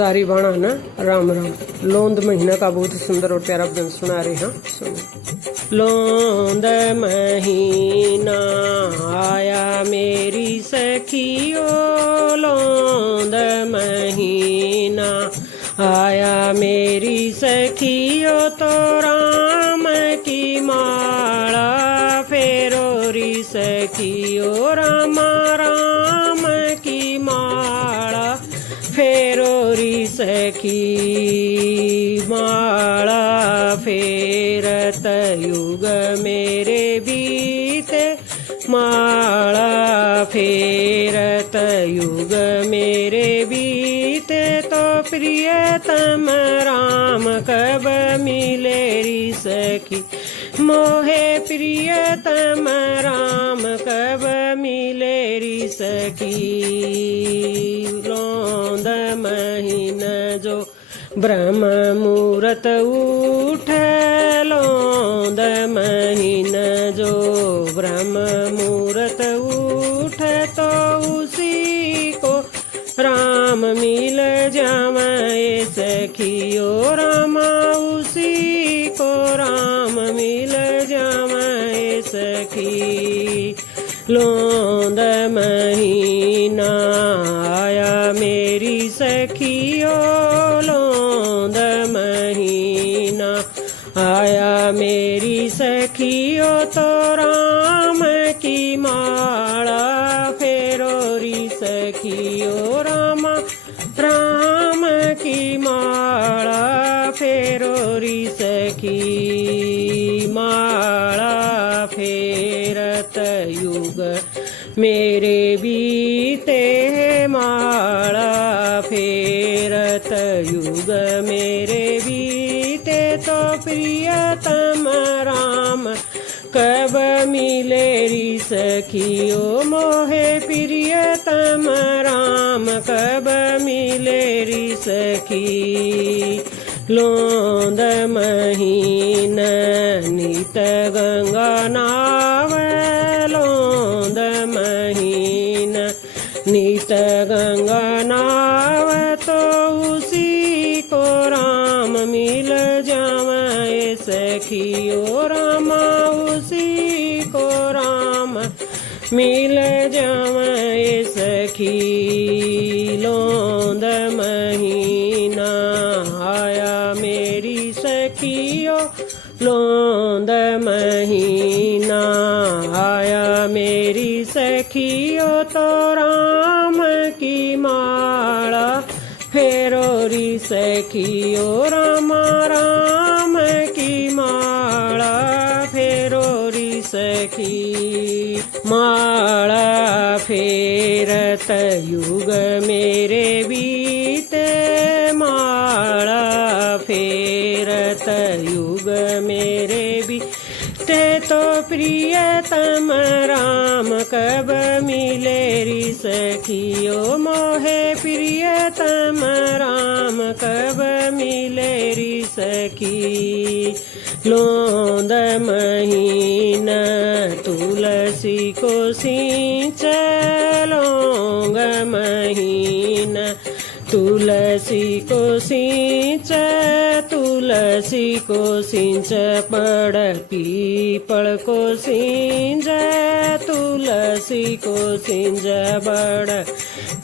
सारी बाणा ना राम राम। लोंद महीना का बहुत सुंदर और प्यारा भजन सुना रहे हैं, सुनो। लोंद महीना आया मेरी सखियो, लोंद महीना आया मेरी सखियो, तो राम की माला फेरोरी सखियो, रामा राम की माला फेरोरी सखी। माला फेरत युग मेरे बीते, माला फेरत युग मेरे बीते, तो प्रियतम राम कब मिले री सखी, मोहे प्रियतम राम कब मिले री सखी। लोंद महीन जो ब्रह्म मुहूर्त उठ, लोंद महीन जो ब्रह्म मुहूर्त उठ, तो उसी को राम मिल जावे सखियो, रामा उसी को राम मिल जावे सखी। लोंद महीना आया मेरी सखियो, लोंद महीना आया मेरी सखियो, तो राम की माला फेरोरी सखियो, रामा राम की माला फेरोरी सखी। माला फेरत युग मेरे बीते, माला फेरत युग मेरे बीते, तो प्रियतम राम कब मिले री सखियो, मोहे प्रियतम राम कब मिले री सखी। लोंद महीन नित गंगा नाव, लोंद महीन नित गंगा नाव, तो उसी को राम मिल जावे सखियो, रामा उसी को राम मिल जावे सखी। लोंद महीना आया मेरी सखियो, लोंद महीना आया मेरी सखियो, तो राम की माला फेरोरी सखियो, रामा राम की माला फेरोरी सखी। माला फेरत युग मेरे बीते, माला फेरत युग मेरे बीते, तो प्रियतम राम कब मिले री सखियो, मोहे प्रियतम राम कब मिले री सखी। लोंद महीन तुलसी को सींच, लोंग महीन तुलसी को सींच, तुलसी को सींच पड़ पीपल को सींच, तुलसी को सींच बड़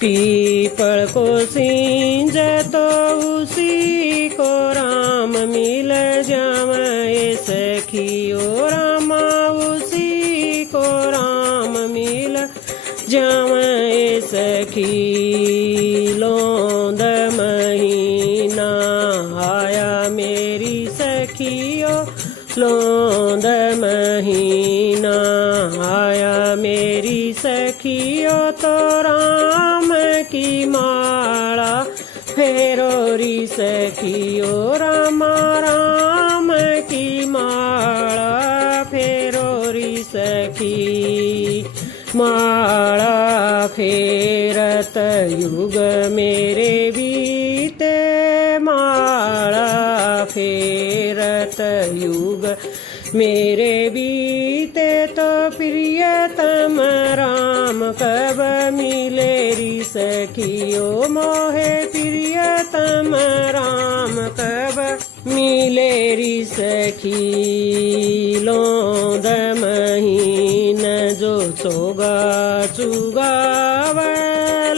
पीपल को सींच, तो उसी को राम मिल जावे सखियो, रामा उसी को राम मिल जावे सखी। लोंद महीना आया मेरी सखियो, लोंद महीना आया मेरी सखियो, तो राम की माला फेरोरी सखियो, रामा राम की माला फेरोरी सखी। माला फेरत युग मेरे बीते, माला फेरत युग मेरे बीते, तो प्रियतम राम कब मिले री सखियो, मोहे प्रिय प्रियतम राम कब मिलेरी सखी लोंद महीन जो चोगा चुगाव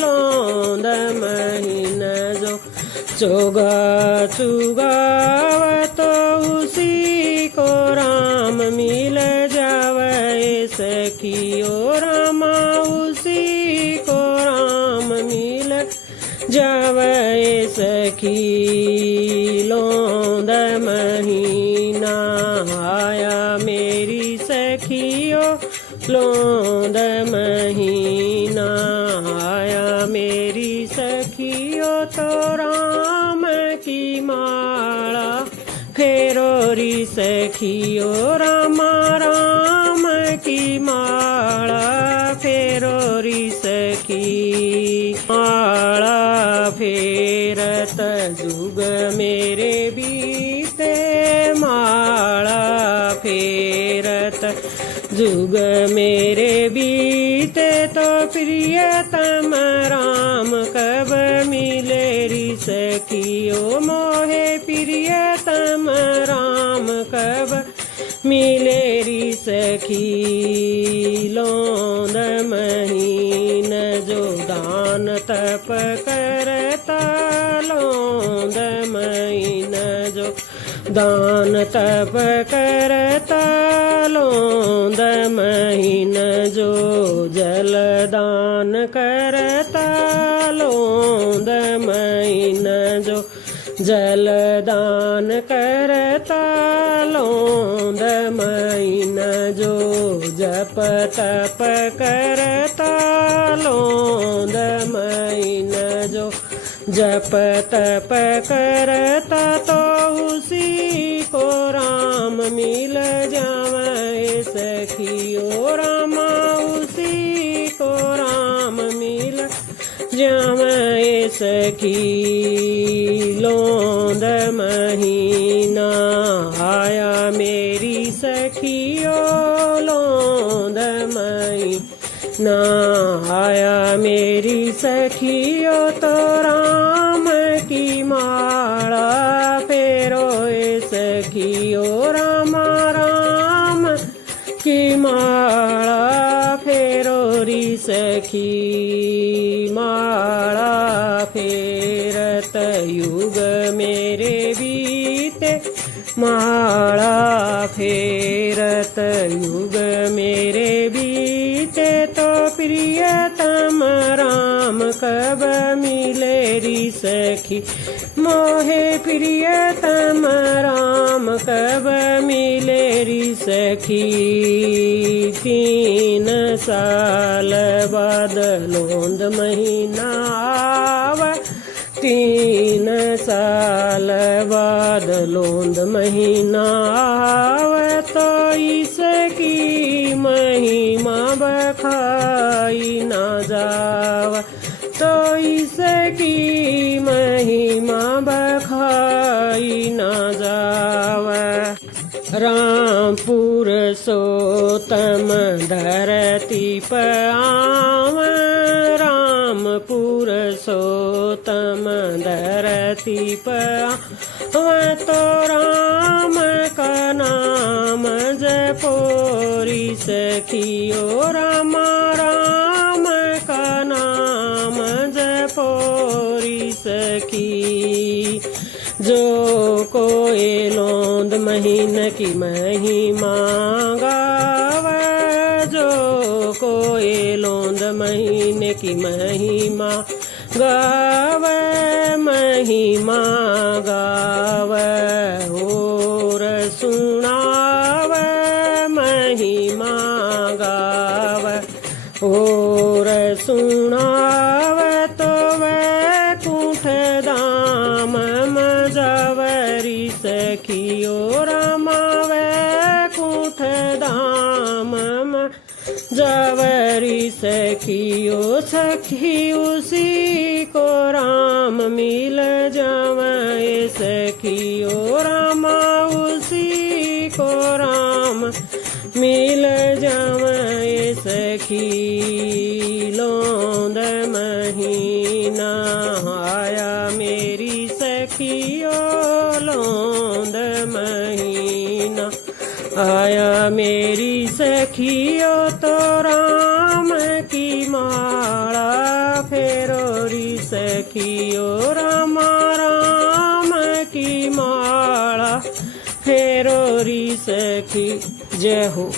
लोंद महीन जो चोगा चुगाव तो उसी को राम मिल जावे सखी ओ रामा उसी को राम मिल जावे सखी लोंद महीना आया मेरी सखियो लोंद महीना आया मेरी सखियो तो राम की माला फेरोरी सखियो रामा राम की माला फेरोरी सखी माला फेरत जुग मेरे बीते माला फेरत जुग मेरे बीते तो प्रियतम राम कब मिलेरी सखियो मोहे प्रियतम राम कब मिलेरी सखी लोंद महीन जो दान तप करता लोंद महीन जो दान तप करता लोंद महीन जो जल दान करता लोंद महीन जो जल दान करता लोंद महीन जो जप तप करता लोंद महीन जो जप तप करता तो उसी को राम मिल जावे सखियो रामा उसी को राम मिल जावे सखी लोंद महीना आया मेरी सखियो लोंद महीना आया मेरी सखियो तो राम की माला फेरोए सखियो रामा राम की माला फेरोरी सखी माला फेरत युग मेरे बीते माला फेरत युग मेरे बीते तो प्रियतम राम कब मिलेरी सखी मोहे प्रियतम राम कब मिलेरी सखी 3 साल बाद लोंद महीना आवा 3 साल बाद लोंद महीना आवे तो इसकी महिमा बखाई ना जावा तो इसकी महिमा बखाई ना जावा रामपुर सोतम धरती पर आव रामपुर सोतम धरती पर तो राम का नाम जपोरी सखियो रामा राम का नाम जपोरी सखी जो कोई लोंद महीन की महिमा गावे जो कोई लोंद महीने की महिमा गावे महिमा गावे और सुनावे महिमा गावे और सुनावे तो वैकुंठ धाम मजावरी सखियो रामा वैकुंठ धाम जावरी सखियो सखी उसी को राम मिल जावे सखियो रामा उसी को राम मिल जावे सखी लोंद महीना आया मेरी सखियो लौंद महीना। आया मेरी सखियो तो राम की माला फेरो री सखियो रामा राम की माला फेरो री सखी। जय हो।